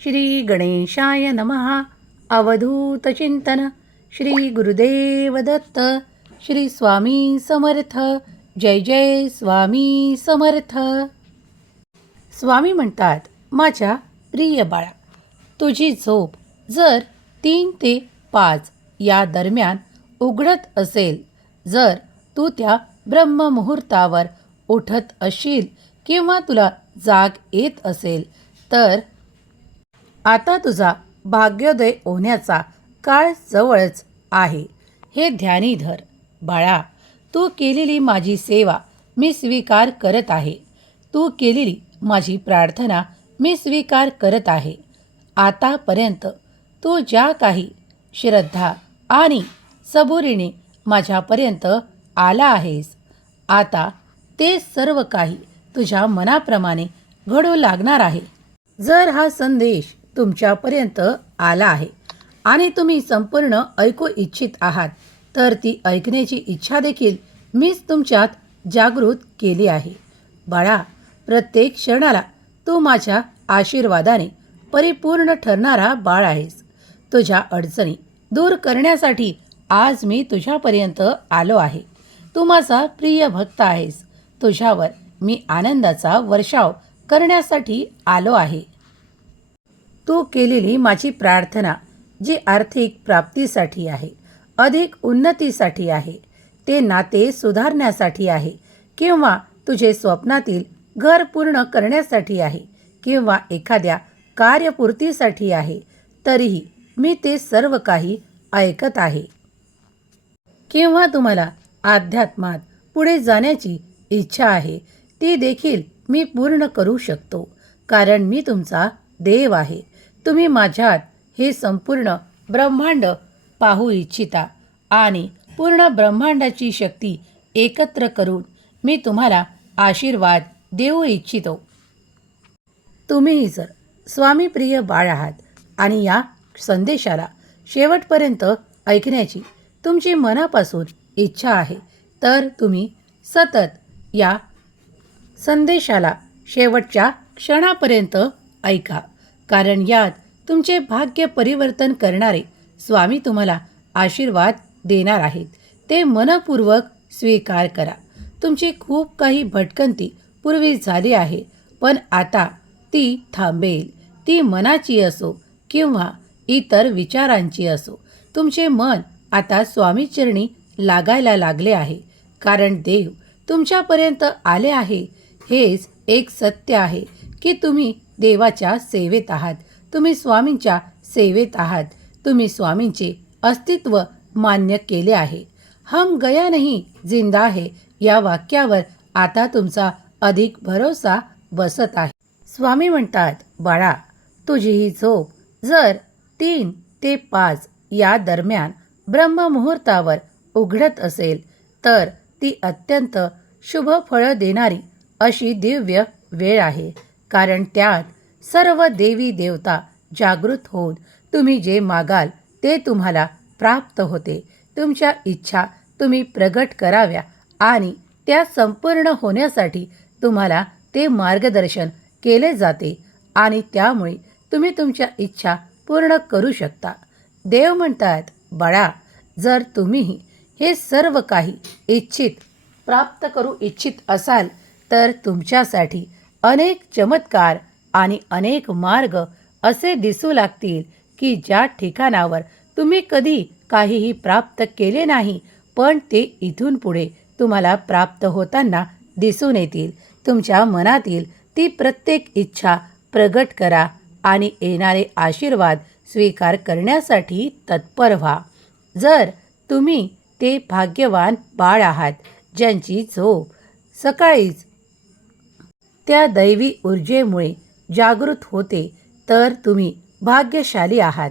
श्री गणेशाय नमः अवधूतचिंतन श्री गुरुदेव दत्त श्री स्वामी समर्थ. जय जय स्वामी समर्थ. स्वामी म्हणतात माझ्या प्रिय बाळा तुझी झोप जर तीन ते पाच या दरम्यान उघडत असेल जर तू त्या ब्रह्ममुहूर्तावर उठत असशील किंवा तुला जाग येत असेल तर आता तुझा भाग्योदय होण्याचा काळ जवळच आहे. हे ध्यानी धर बाळा तू केलेली माझी सेवा मी स्वीकार करत आहे. तू केलेली माझी प्रार्थना मी स्वीकार करत आहे. आतापर्यंत तू ज्या काही श्रद्धा आणि सबुरीने माझ्यापर्यंत आला आहेस आता ते सर्व काही तुझ्या मनाप्रमाणे घडू लागणार आहे. जर हा संदेश तुमच्यापर्यंत आला आहे. आणि तुम्ही संपूर्ण ऐकू इच्छित आहात तर ती ऐकण्याची इच्छा देखील मीच तुमच्यात जागृत केली आहे. बाळा प्रत्येक क्षणाला तू माझ्या आशीर्वादाने परिपूर्ण ठरणारा बाळ आहेस. तुझ्या अडचणी दूर करण्यासाठी आज मी तुझ्यापर्यंत आलो आहे. तू माझा प्रिय भक्त आहेस. तुझ्यावर मी आनंदाचा वर्षाव करण्यासाठी आलो आहे. तू केलेली माझी प्रार्थना जी आर्थिक प्राप्तीसाठी आहे अधिक उन्नतीसाठी आहे ते नाते सुधारण्यासाठी आहे किंवा तुझे स्वप्नातील घर पूर्ण करण्यासाठी आहे किंवा एखाद्या कार्यपूर्तीसाठी आहे तरीही मी ते सर्व काही ऐकत आहे. किंवा तुम्हाला अध्यात्मात पुढे जाण्याची इच्छा आहे ती देखील मी पूर्ण करू शकतो कारण मी तुमचा देव आहे. तुम्ही माझ्यात हे संपूर्ण ब्रह्मांड पाहू इच्छिता आणि पूर्ण ब्रह्मांडाची शक्ती एकत्र करून मी तुम्हाला आशीर्वाद देऊ इच्छितो. तुम्हीही जर स्वामीप्रिय बाळ आहात आणि या संदेशाला शेवटपर्यंत ऐकण्याची तुमची मनापासून इच्छा आहे तर तुम्ही सतत या संदेशाला शेवटच्या क्षणापर्यंत ऐका कारण यात तुमचे भाग्य परिवर्तन करणारे स्वामी तुम्हाला आशीर्वाद देणार आहेत. ते मनपूर्वक स्वीकार करा. तुमची खूप काही भटकंती पूर्वी झाली आहे पण आता ती थांबेल. ती मनाची असो किंवा इतर विचारांची असो तुमचे मन आता स्वामीचरणी लागायला लागले आहे. कारण देव तुमच्यापर्यंत आले आहे हेच एक सत्य आहे की तुम्ही देवाच्या सेवेत आहात. तुम्ही स्वामींच्या सेवेत आहात. तुम्ही स्वामींचे अस्तित्व मान्य केले आहे. हम गया नाही जिंदा आहे या वाक्यावर आता तुमचा अधिक भरोसा बसत आहे. स्वामी म्हणतात बाळा तुझी ही झोप जर तीन ते पाच या दरम्यान ब्रह्ममुहूर्तावर उघडत असेल तर ती अत्यंत शुभ फळं देणारी अशी दिव्य वेळ आहे. कारण त्यात सर्व देवी देवता जागृत होऊन तुम्ही जे मागाल ते तुम्हाला प्राप्त होते. तुमच्या इच्छा तुम्ही प्रगट कराव्या आणि त्या संपूर्ण होण्यासाठी तुम्हाला ते मार्गदर्शन केले जाते आणि त्यामुळे तुम्ही तुमच्या इच्छा पूर्ण करू शकता. देव म्हणतात बाळा जर तुम्हीही हे सर्व काही इच्छित प्राप्त करू इच्छित असाल तर तुमच्यासाठी अनेक चमत्कार आणि अनेक मार्ग असे दिसू लागतील की ज्या ठिकाणावर तुम्ही कधी काहीही प्राप्त केले नाही पण ते इथून पुढे तुम्हाला प्राप्त होताना दिसून येतील. तुमच्या मनातील ती प्रत्येक इच्छा प्रगट करा आणि येणारे आशीर्वाद स्वीकार करण्यासाठी तत्पर व्हा. जर तुम्ही ते भाग्यवान बाळ आहात ज्यांची झोप सकाळीच त्या दैवी ऊर्जेमुळे जागृत होते तर तुम्ही भाग्यशाली आहात.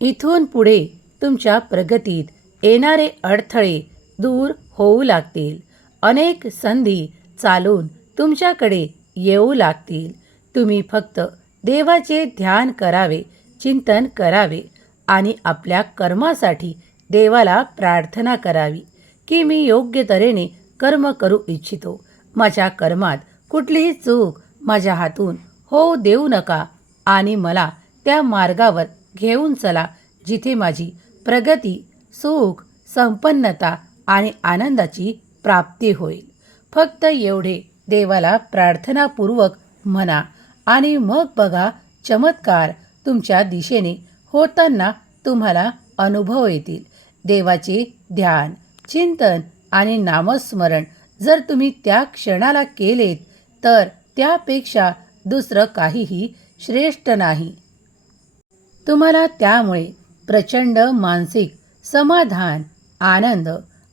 इथून पुढे तुमच्या प्रगतीत येणारे अडथळे दूर होऊ लागतील. अनेक संधी चालून तुमच्याकडे येऊ लागतील. तुम्ही फक्त देवाचे ध्यान करावे चिंतन करावे आणि आपल्या कर्मासाठी देवाला प्रार्थना करावी की मी योग्य तऱ्हेने कर्म करू इच्छितो. माझ्या कर्मात कुठलीही चूक माझ्या हातून होऊ देऊ नका. आणि मला त्या मार्गावर घेऊन चला जिथे माझी प्रगती सुख संपन्नता आणि आनंदाची प्राप्ती होईल. फक्त एवढे देवाला प्रार्थनापूर्वक म्हणा आणि मग बघा चमत्कार तुमच्या दिशेने होताना तुम्हाला अनुभव येतील. देवाचे ध्यान चिंतन आणि नामस्मरण जर तुम्ही त्या क्षणाला केलेत तर त्यापेक्षा दुसरं काहीही श्रेष्ठ नाही. तुम्हाला त्यामुळे प्रचंड मानसिक समाधान आनंद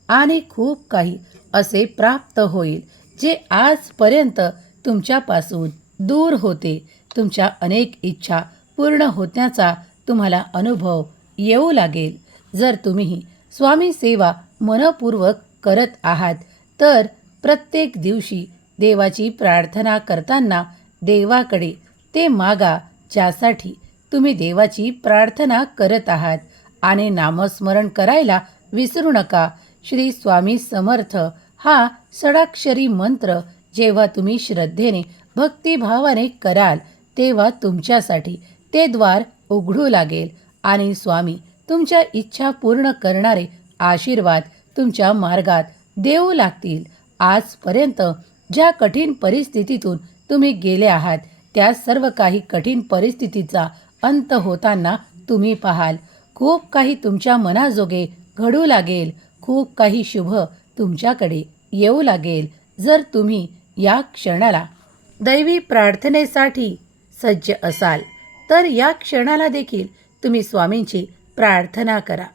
आणि खूप काही असे प्राप्त होईल जे आजपर्यंत तुमच्यापासून दूर होते. तुमच्या अनेक इच्छा पूर्ण होण्याचा तुम्हाला अनुभव येऊ लागेल. जर तुम्ही स्वामी सेवा मनपूर्वक करत आहात तर प्रत्येक दिवशी देवाची प्रार्थना करताना देवाकडे ते मागा ज्यासाठी तुम्ही देवाची प्रार्थना करत आहात. आणि नामस्मरण करायला विसरू नका. श्री स्वामी समर्थ हा सडाक्षरी मंत्र जेव्हा तुम्ही श्रद्धेने भक्तिभावाने कराल तेव्हा तुमच्यासाठी ते द्वार उघडू लागेल. आणि स्वामी तुमच्या इच्छा पूर्ण करणारे आशीर्वाद तुमच्या मार्गात देऊ लागतील. आजपर्यंत ज्या कठीण परिस्थितीतून तुम्ही गेले आहात त्या सर्व काही कठीण परिस्थितीचा अंत होताना तुम्ही पाहाल. खूप काही तुमच्या मनाजोगे घडू लागेल. खूप काही शुभ तुमच्याकडे येऊ लागेल. जर तुम्ही या क्षणाला दैवी प्रार्थनेसाठी सज्ज असाल तर या क्षणाला देखील तुम्ही स्वामींची प्रार्थना करा.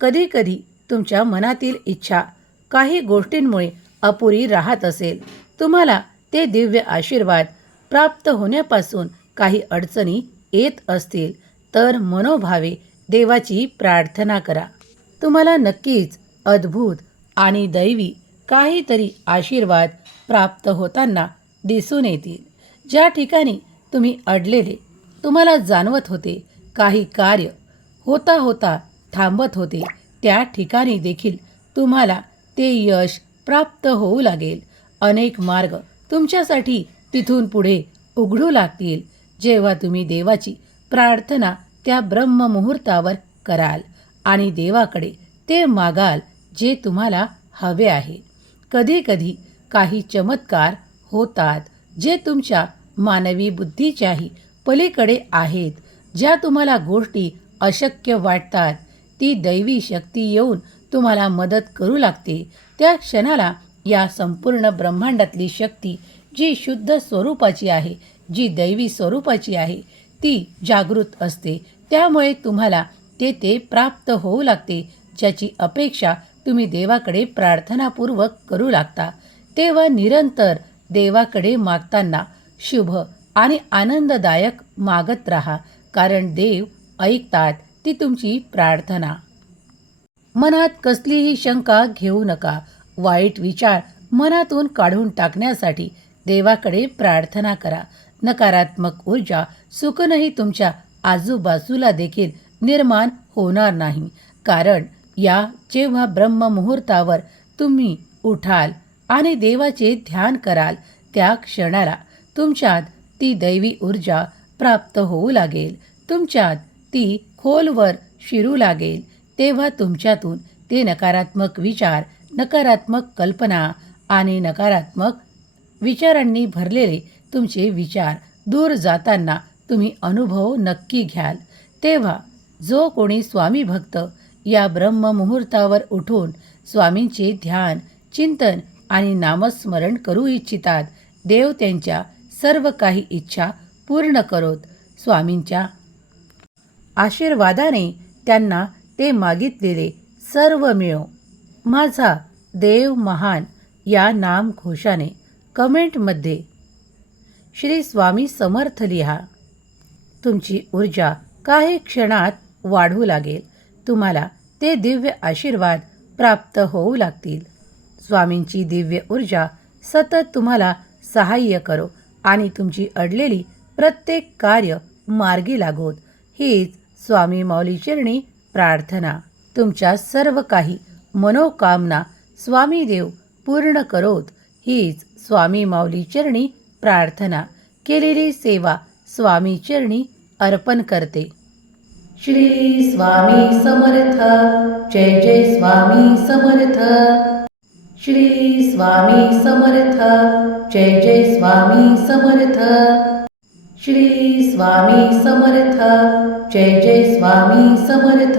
कधीकधी तुमच्या मनातील इच्छा काही गोष्टींमुळे अपुरी राहत असेल. तुम्हाला ते दिव्य आशीर्वाद प्राप्त होण्यापासून काही अडचणी येत असतील तर मनोभावे देवाची प्रार्थना करा. तुम्हाला नक्कीच अद्भुत आणि दैवी काहीतरी आशीर्वाद प्राप्त होताना दिसून येतील. ज्या ठिकाणी तुम्ही अडलेले तुम्हाला जाणवत होते काही कार्य होता होता थांबत होते त्या ठिकाणी देखील तुम्हाला ते यश प्राप्त होऊ लागेल. अनेक मार्ग तुमच्यासाठी तिथून पुढे उघडू लागतील. जेव्हा तुम्ही देवाची प्रार्थना त्या ब्रह्ममुहूर्तावर कराल आणि देवाकडे ते मागाल जे तुम्हाला हवे आहे. कधीकधी काही चमत्कार होतात जे तुमच्या मानवी बुद्धीच्याही पलीकडे आहेत. ज्या तुम्हाला गोष्टी अशक्य वाटतात ती दैवी शक्ती येऊन तुम्हाला मदत करू लागते. त्या क्षणाला या संपूर्ण ब्रह्मांडातली शक्ती जी शुद्ध स्वरूपाची आहे जी दैवी स्वरूपाची आहे ती जागृत असते. त्यामुळे तुम्हाला ते ते प्राप्त होऊ लागते ज्याची अपेक्षा तुम्ही देवाकडे प्रार्थनापूर्वक करू लागता. तेव्हा निरंतर देवाकडे मागताना शुभ आणि आनंददायक मागत राहा कारण देव ऐकतात ती तुमची प्रार्थना. मनात कसलीही शंका घेऊ नका. वाईट विचार मनातून काढून टाकण्यासाठी देवाकडे प्रार्थना करा. नकारात्मक ऊर्जा सुकनही तुमच्या आजूबाजूला देखील निर्माण होणार नाही. कारण या जेव्हा ब्रह्ममुहूर्तावर तुम्ही उठाल आणि देवाचे ध्यान कराल त्या क्षणाला तुमच्यात ती दैवी ऊर्जा प्राप्त होऊ लागेल. तुमच्यात ती खोलवर शिरू लागेल. तेव्हा तुमच्यातून ते नकारात्मक विचार नकारात्मक कल्पना आणि नकारात्मक विचारांनी भरलेले तुमचे विचार दूर जाताना तुम्ही अनुभव नक्की घ्याल. तेव्हा जो कोणी स्वामी भक्त या ब्रह्ममुहूर्तावर उठून स्वामींचे ध्यान चिंतन आणि नामस्मरण करू इच्छितात देव त्यांच्या सर्व काही इच्छा पूर्ण करोत. स्वामींच्या आशीर्वादाने त्यांना ते मागितलेले सर्व मिळो. माझा देव महान या नामघोषाने कमेंटमध्ये श्री स्वामी समर्थ लिहा. तुमची ऊर्जा काही क्षणात वाढू लागेल. तुम्हाला ते दिव्य आशीर्वाद प्राप्त होऊ लागतील. स्वामींची दिव्य ऊर्जा सतत तुम्हाला सहाय्य करो आणि तुमची अडलेली प्रत्येक कार्य मार्गी लागोत. हीच स्वामी मौलीचरणी प्रार्थना. तुमच्या सर्व काही मनोकामना स्वामी देव पूर्ण करोत. हीच स्वामी माऊली चरणी प्रार्थना. केलेली सेवा स्वामी चरणी अर्पण करते. श्री स्वामी समर्थ. जय जय स्वामी समर्थ. श्री स्वामी समर्थ. जय जय स्वामी समर्थ. श्री स्वामी समर्थ. जय जय स्वामी समर्थ.